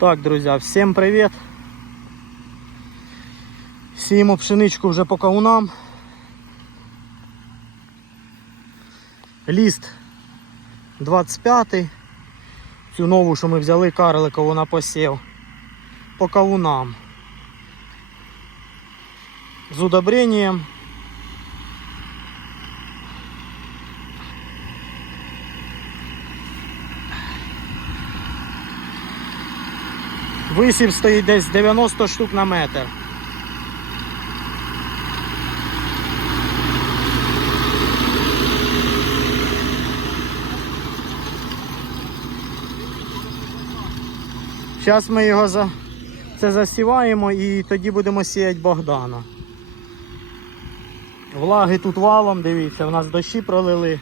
Так, друзья, всем привет. Сіємо пшеничку вже по каунам. Ліст 25. Цю нову, що ми взяли карликову на посів. По кавунам. З удобрением. Висів стоїть десь 90 штук на метр. Зараз ми його за... це засіваємо і тоді будемо сіяти Богдана. Влаги тут валом, дивіться, у нас дощі пролили.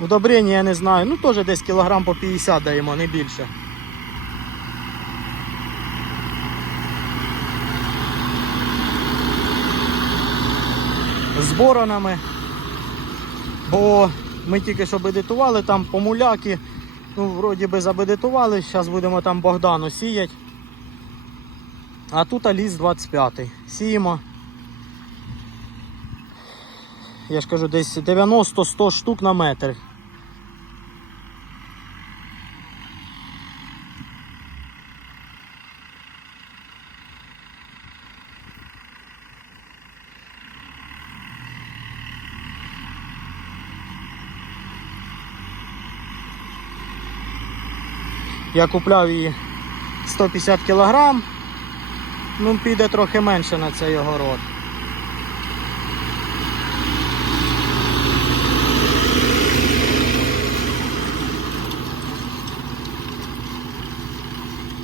Удобрення я не знаю, ну теж десь кілограм по 50 даємо, не більше. З боронами. Бо ми тільки що бедитували там помуляки. Ну, вроді би забедитували, зараз будемо там Богдану сіяти. А тут ліс 25 Сіємо. Я ж кажу, десь 90-100 штук на метр. Я купляв її 150 кг. Ну, піде трохи менше на цей огород.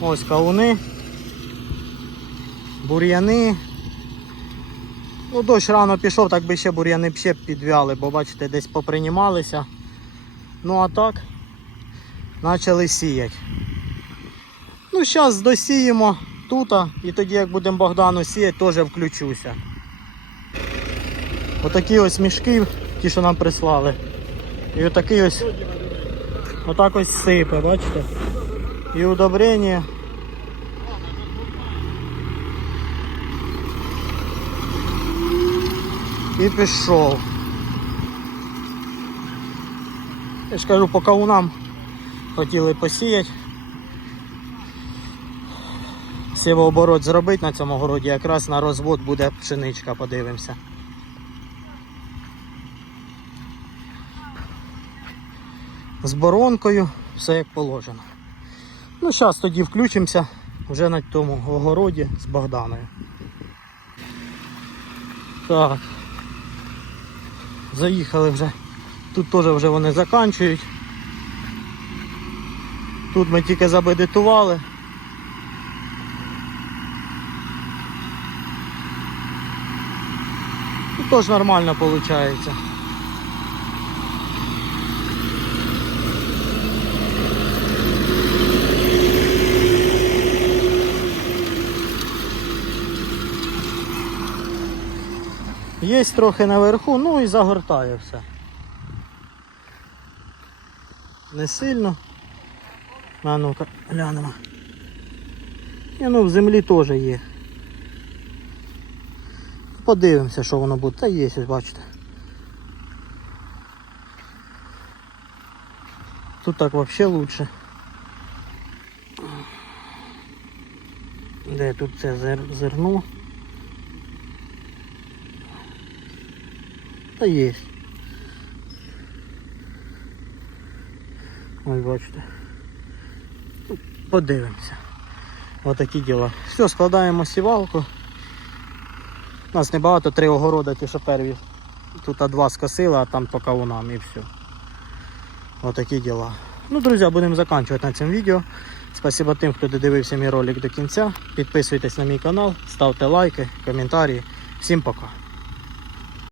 Ось кавуни, бур'яни. Ну, дощ рано пішов, так би ще бур'яни б ще підвяли, бо бачите, десь попринімалися. Ну а так, почали сіяти. Ну, зараз досіємо тут, і тоді, як будемо Богдану сіяти, теж включуся. Отакі ось мішки, ті, що нам прислали. І отакий ось отак ось сипе, бачите? І удобрення. І пішов. Я ж кажу, по кавунам хотіли посіяти. Сівооборот зробити на цьому городі, якраз на розвод буде пшеничка, подивимося. З боронкою, все як положено. Ну, зараз тоді включимося вже на тому огороді з Богданою. Так. Заїхали вже. Тут теж вже вони заканчують. Тут ми тільки забедитували. Тут теж нормально виходить. Є трохи наверху, ну і загортає все. Не сильно. А ну-ка, глянемо. І ну в землі теж є. Подивимося, що воно буде. Та є, ось бачите. Тут так взагалі лучше. Де тут це зер... зерно? Та є. Ось бачите. Подивимося. Отакі діла. Все, складаємо сівалку. У нас небагато, три огорода, ті, що перві. Тут два скосили, а там по кавунам і все. Отакі діла. Ну, друзі, будемо закінчувати на цьому відео. Спасибо тим, хто додивився мій ролик до кінця. Підписуйтесь на мій канал, ставте лайки, коментарі. Всім пока.